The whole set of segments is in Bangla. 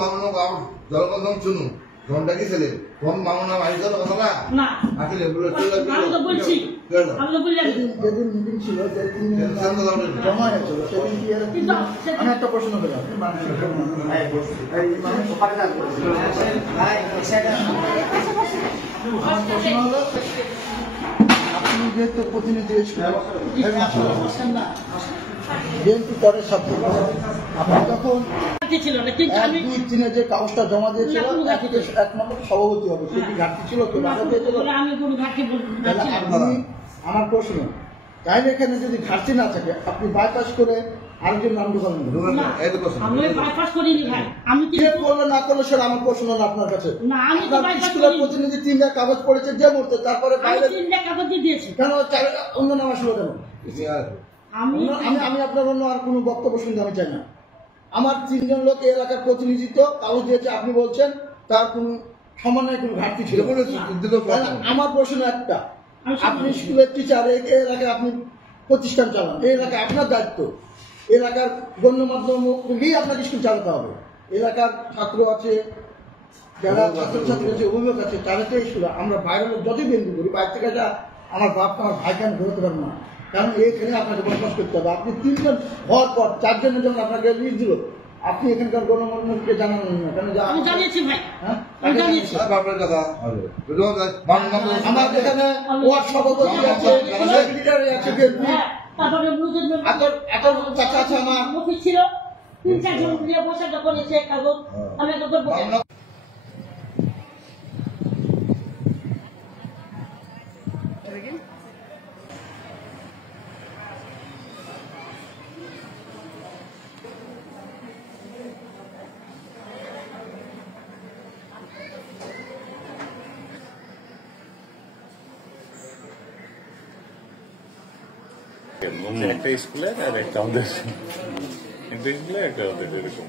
মামুন জলবন্ধন শুনু ঘন্টা কি ছেলে ঘন মামুনা মাইজল কথা না আসলে আমি তো বলছি আমি তো বললাম যেদিন মিটিং ছিল যেদিন জমা হয়েছিল সেদিন কি আমি একটা প্রশ্ন করি মানুষ প্রশ্ন হলো আপনি যেহেতু প্রতিনিধি বিএনপি পরের ছাত্র আপনি যখন 1-2-3 যে কাগজটা জমা দিয়েছিল এক নম্বর সভাপতি হবে সেটি ঘাটতি ছিল তো বাধা দিয়েছিল আমার প্রশ্ন তাইলে এখানে যদি ঘাটতি না থাকে আপনি বাইপাস করে আরেকজন নাম ঢুকাবেন করলে না করলে সেটা আমার প্রশ্ন হলো আপনার কাছে স্কুলের প্রতিনিধি 3টা কাগজ পড়েছে যে মুহূর্তে তারপরে বাইরে 3টা কাগজ দিয়েছি কেন অন্য নাম আসলো কেন আমি আপনার অন্য আর কোনো বক্তব্য শুনতে আমি চাই না আমার 3 জন লোক এই এলাকার প্রতিনিধিত্ব কাগজ দিয়েছে আপনি বলছেন তার কোন সমন্বয় কোনো ঘাটতি ছিল আমার প্রশ্ন একটা আপনি স্কুলের টিচার এই এলাকায় আপনি প্রতিষ্ঠান চালান এই এলাকায় আপনার দায়িত্ব এলাকার গণ্যমাধ্যম নিয়ে আপনাকে স্কুল চালাতে হবে এলাকার ছাত্র আছে যারা ছাত্রছাত্রী আছে অভিভাবক আছে তাদেরকে স্কুলে আমরা বাইরের লোক যতই বিএনপি করি বাইরে থেকে যা আমার বাপ আমার ভাইকে আমি ধরতে পারবো না কারণ এইখানে আপনাকে বসবাস করতে হবে আপনি 3 জন হওয়ার পর 4 জনের জন্য আপনাকে লিস্ট দিল আপনি এখানকার গণমাধ্যমকে জানালেন না কেন আমি জানিয়েছি ভাই আমি জানিয়েছি আপনার কথা আমার এখানে ওয়ার্ড সভাপতি আছে সেক্রেটারি আছে তারপরে এত চাচা আছে আমার মুখী ছিল 3-4 জন দিয়ে বসে যখন এসে কাগজ আমি একদম একটা স্কুলের আর একটা আমাদের একটা স্কুলে একটা আমাদের এরকম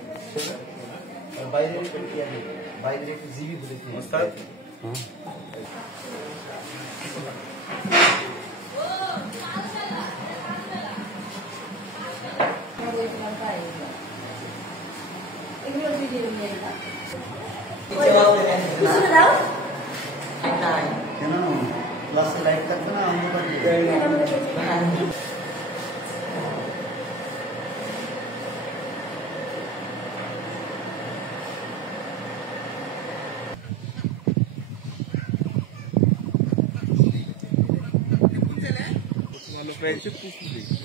বাইরে একটু জিবি বলেছি কেন ক্লাসে লাইট থাকবে না আমরা প্রায় 30